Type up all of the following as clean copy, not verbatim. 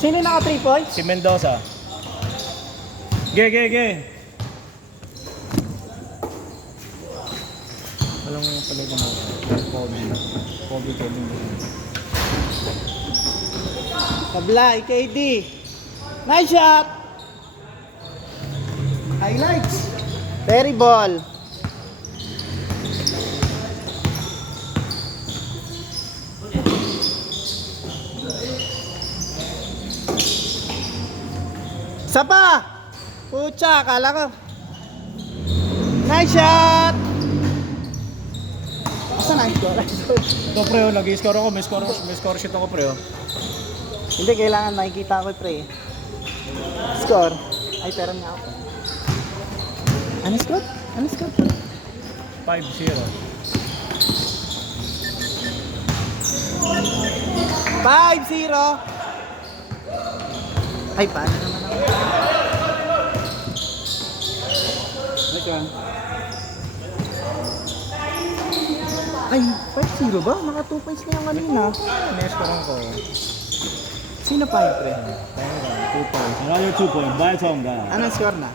Sino naka 3 points? Si Mendoza. Ge. Walang pala gumawa. Kobe Kevin. Tablay, KD. Nice shot. Highlights. Terry ball. Isa pa. Pucha, kala ko. Nice shot. Asa na score? Ito pre, nag-i-score ako. May score sheet ako pre. Hindi, kailangan makikita ko pre. Score. Ay, pero nga ako. Ano score? 5-0. 5-0. Ay, paano naman ako? Ay, 5-0 ba? Naka 2 points na yung kanina. Ni-score ko. Sino 5 pre? 2 points. Another 2 points. Bayatonga. Anong score na?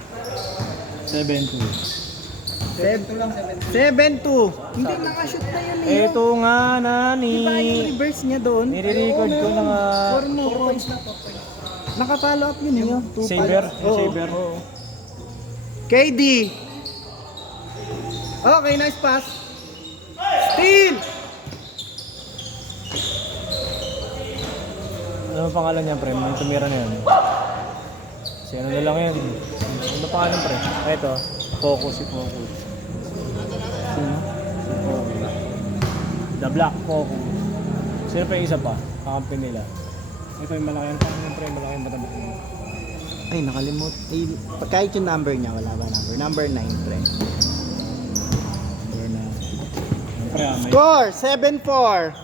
7-2. 7-2 lang, 7-2. Hindi nakashoot na yan eh. Ito nga, nani. Diba yung reverse niya doon? Nire-record ko na nga. 4 points na to. Naka-follow up yun yun. Saber. Saber. KD. Okay, nice pass. Steal! Ano pangalan niya, pre? May tumira na yan. Si ano na lang yan. Ano pangalan, pre? Ito. Focus. Sino? Si Focus. The Black Focus. Sino pa yung isa pa? Kakampi nila. Ito yung malaki yan. Pre, malaki yung mataba. Ay, nakalimut. Ay, kahit yung number niya, wala ba number? Number 9, pre. Number na. Pre, may... Score! 7-4.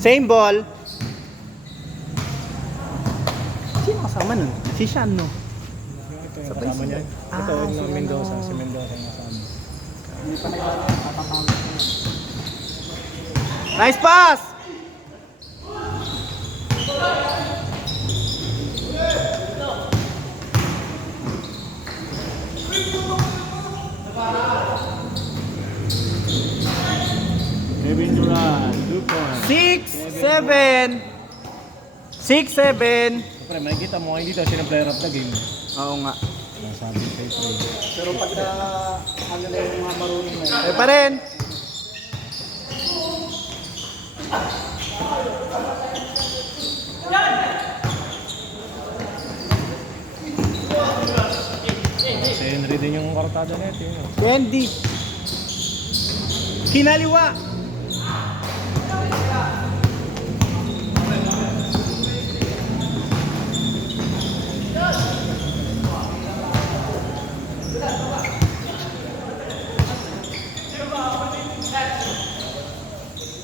Same ball. Sino kasama nun? Si Sean, no? Ito yung kasama niya. Ito yung Mendoza. Si Mendoza yung kasama. Hindi pa nagpapatawag. Nice pass! Kevin Durant, 2 points. 6-7. 6-7. Pre, makikita mo hindi daw siya player of the game. Oo nga. Sabi kay Pre. Pero pagka ano na yung mga marunong na yun. Pa rin. Si Henry din yung kartada na ito. Candy. Kinaliwa.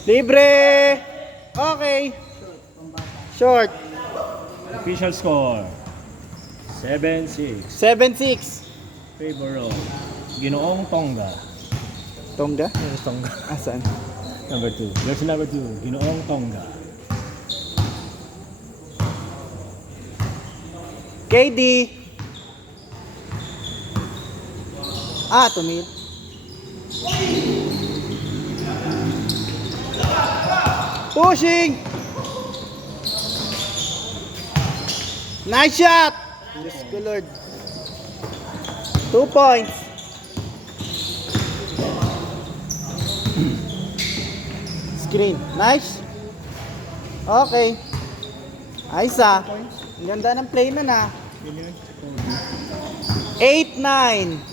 Libre. Okay. Short. Official score. 7-6. 7-6. Favor of Ginoong Tonga. Tonga? Tonga. Asan? Number 2. There's number 2. Ginoong Tonga. KD. Tumil. Pushing. Nice shot. Diyos ko Lord. 2 points. Screen. Nice. Okay. Ayos ah. Ang ganda ng play na na. 8-9.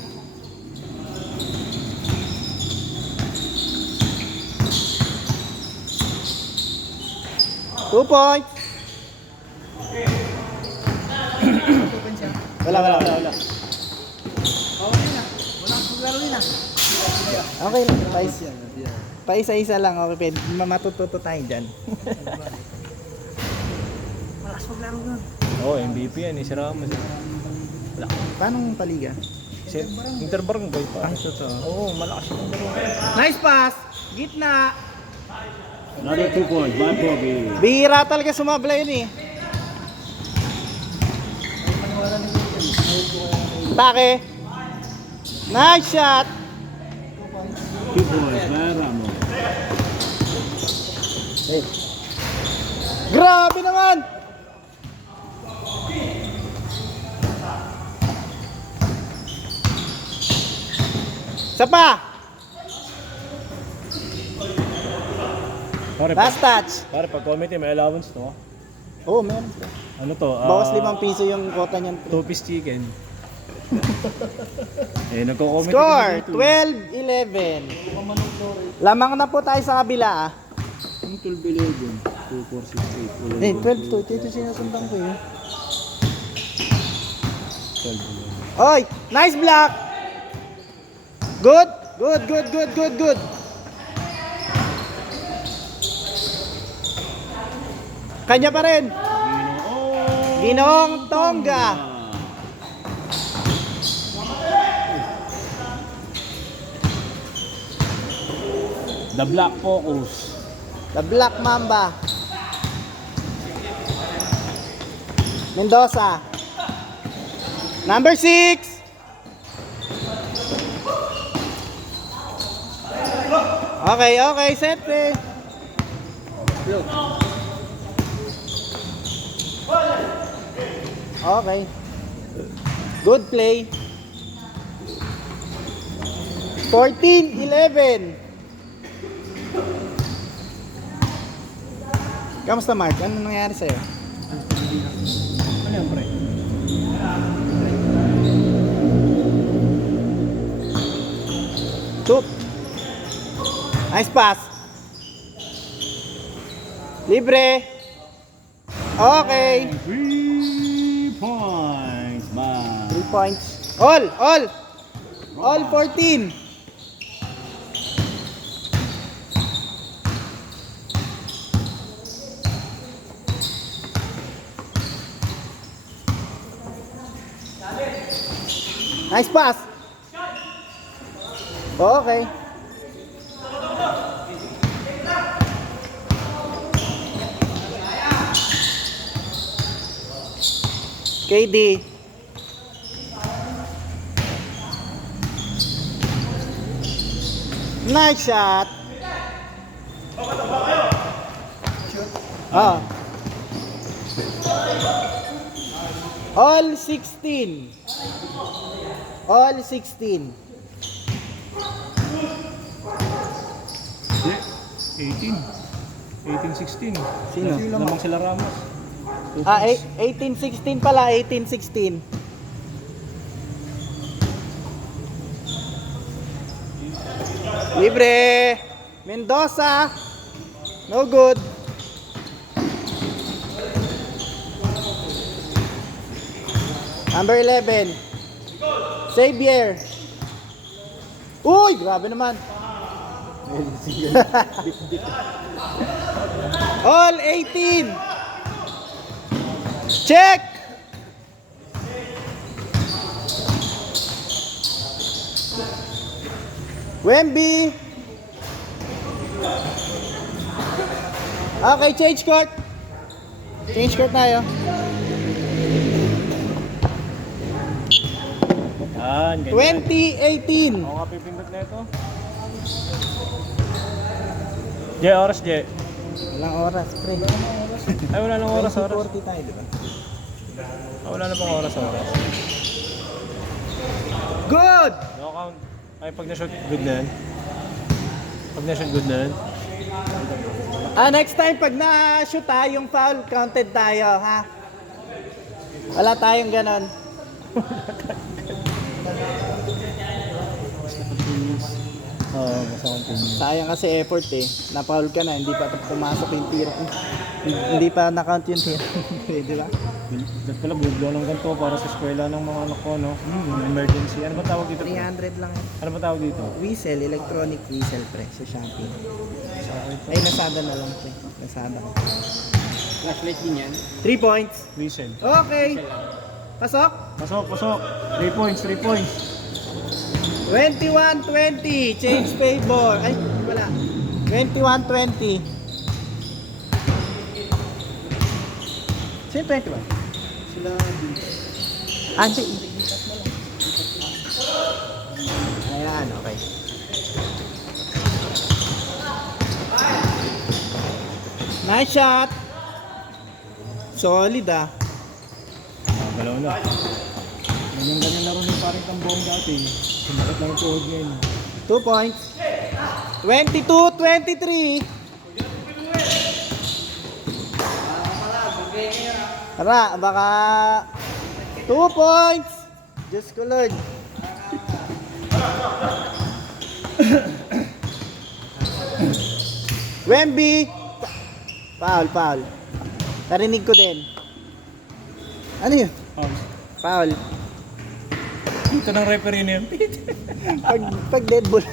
Two points. Wala. Okay na. Walang paglaro na. Okay lang, paisa-isa lang, okay, pwede. Matututo tayo dyan. Malakas maglaro nun. Oo, MVP yan eh, si Ramos. Wala. Paano paliga? Interbarangay pa. Ay, totoo. Oo, malakas yung barangay. Nice pass! Gitna! Another 2 points, by Bobby. Bihira talaga sumabla yun eh. Take! Nice shot! 2 points, by Ramos. Grabe naman! Isa pa! Pare, Last touch! pare, pag committee may allowance to. Oo, meron. Ano to? Bawas 5 piso yung quota niyan. 2-piece chicken. Eh, nagko-committee Score! kami 12-11. Lamang na po tayo sa kabila ah. Yung 12-11, 2, 4, 6, 8. Eh, 12 to. Ito sinusundan ko eh. Oy! Nice block! Good! Good, good, good, good, good. Kanya pa rin. Ginoong Tonga. The Black Focus. The Black Mamba. Mendoza. Number 6. Okay, okay, set eh. Okay. Good play. 14-11. Kamusta Mark? Ano nangyari sa'yo? Ano yan, pre? Shoot. Nice pass. Libre. Okay. 3 points, by 3 points. All. All 14. Nice pass. Okay. KD. Nice shot. Ah. All 16. All 16. 18. 18-16. Sino? Lamang sila Ramos. Ah, 18-16 pala, 18-16. Libre. Mendoza. No good. Number 11. Xavier. Uy, grabe naman. All 18. Check. Wemby. Okay, change court. Change court tayo. Yan, ganyan. 2018. Ako nga pipindot na ito. Je, oras Je. Walang oras, pre. Ay, wala nang oras. 40 tayo, di ba? Ah, wala na pang oras. Good! No count. Ay, pag na-shoot, good na yan. Pag na-shoot, good na yan. Next time, pag na-shoot yung foul, counted tayo, ha? Wala tayong ganon. Oo, basta continue. Sayang kasi effort eh. Na-foul ka na, hindi pa pumasok yung tira. Hindi pa na-count yung tira. Di ba? Dahil pala bublo ng ganito para sa eskwela ng mga anak ko, no? Emergency. Ano ba tawag dito? pre? 300 lang. Ano ba tawag dito? Whistle, electronic whistle pre sa Shopee. Sa ito. Ay, Lazada na lang pre. Lazada. Flashlight din yan. 3 points. Whistle. Okay. Pasok. Pasok, pasok. 3 points, 3 points. 21-20. Change favor. Ay, wala. 21-20. Sino 21? Sila Ah, hindi. Ayan, okay. Nice shot. Solid ah. Galaw na. Ganyan laro ng parang tambong dati. Sumakit lang yung tuhod ngayon. 2 points. 22-23. Tara, baka 2 points. Diyos ko Lord. Wemby. Foul, foul. Narinig ko din. Ano yun? Foul. Dito ng referee na yun. Pag dead ball.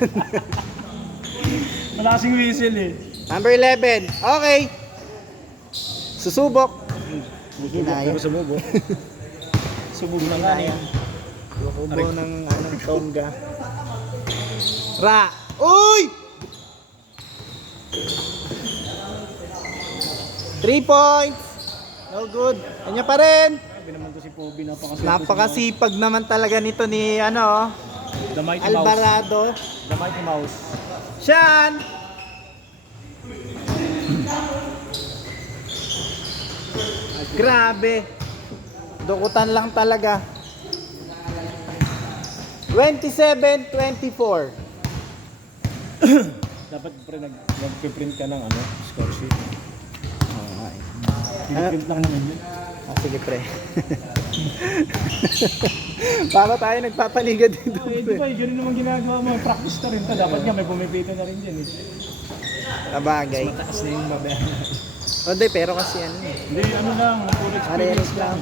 Malasing whistle eh. Number 11. Okay. Susubok. Kinaya. Pero sumubo. Sumubo na nga Kinaya. eh. Kubo ng anong Tonga. Ra. Uy! 3 points. No good. Kanya pa rin. Sabi naman to si Poby, napakasipag. Napakasipag naman talaga nito ni ano, The Mighty Mouse. Alvarado. The Mighty Mouse. Sean. Grabe. Dukutan lang talaga. 27-24. Dapat pre nag-print ka ng ano, score sheet. Ano? Print lang naman yun. Ah, sige pre. Para tayo nagpapaliga dito. Eh, di ba, yun naman ginagawa mo. Practice na rin to. Dapat nga may pumipito na rin dyan eh. Sabagay. Mataas na yung mabayaran. O di, pero kasi ano eh. Hindi, ano lang, full experience Pareros lang.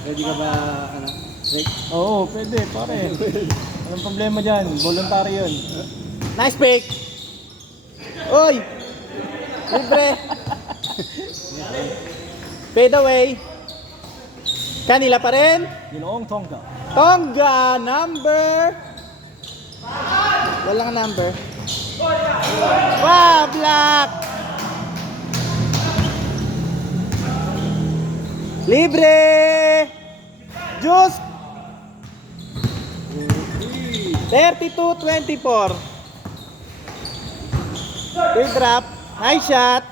Pwede ka ba, ano? Rick? Oo, pwede, pare. Anong problema dyan? Voluntary yun. Nice pick! Uy! Libre! Fade away. Kanila pa rin. Ginoong Tonga. Tonga number. Walang number. Wow, black. Libre. Just 32-24. Good drop. Nice shot.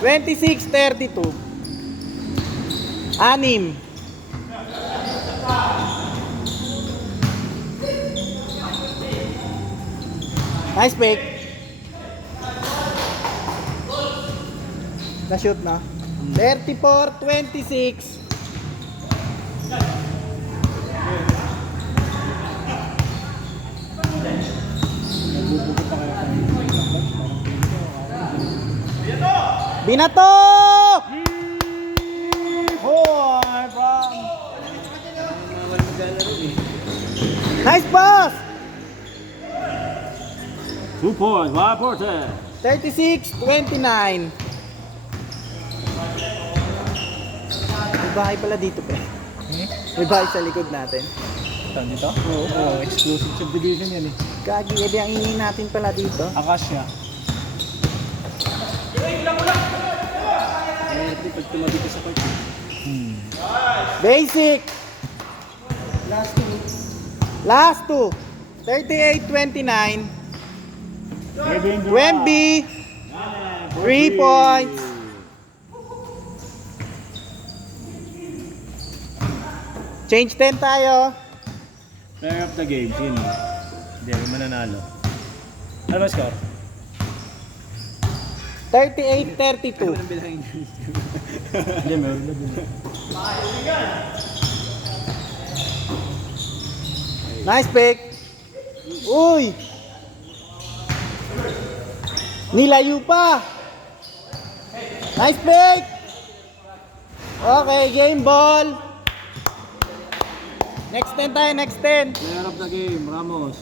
26-32. Anim. Nice pick. Na-shoot na. 34-26. Nagbubugo pa kaya tayo. Binato! Hoy, Bram! Nice pass! 2 points, 1 porter. 36-29. May bahay pala dito, pre. May bahay sa likod natin. Saan dito? Oo, exclusive subdivision yan eh. Gagi, edi ang ingin natin pala dito. Akasya. Pwede pag tumabi ka sa court. Basic! Last two. 38-29. Wemby! 3 points. Change 10 tayo. Player of the game, sino? Hindi, may mananalo. Ano ba score? 38-32. Ang bilangin nyo. Hindi, meron na din. Nice pick. Uy! Nilayo pa! Nice break! Okay, game ball! Next 10 tayo, next 10. Player of the game, Ramos.